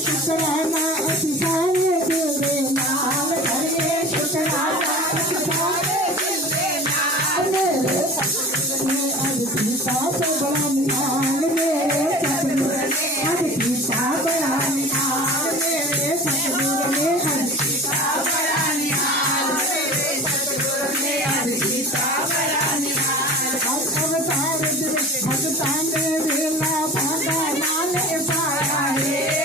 शुक्राना अतिसारे तेरे नाम धरे शुक्राना अतिसारे तेरे नाम मेरे सतगुरु ने आज पीता तो बड़ा निहाल मेरे सतगुरु ने आज पीता बड़ा निहाल मेरे सतगुरु ने आज पीता बड़ा निहाल मेरे सतगुरु ने आज पीता बड़ा निहाल अवतार भगतान ने वेला भागा नाले पाया है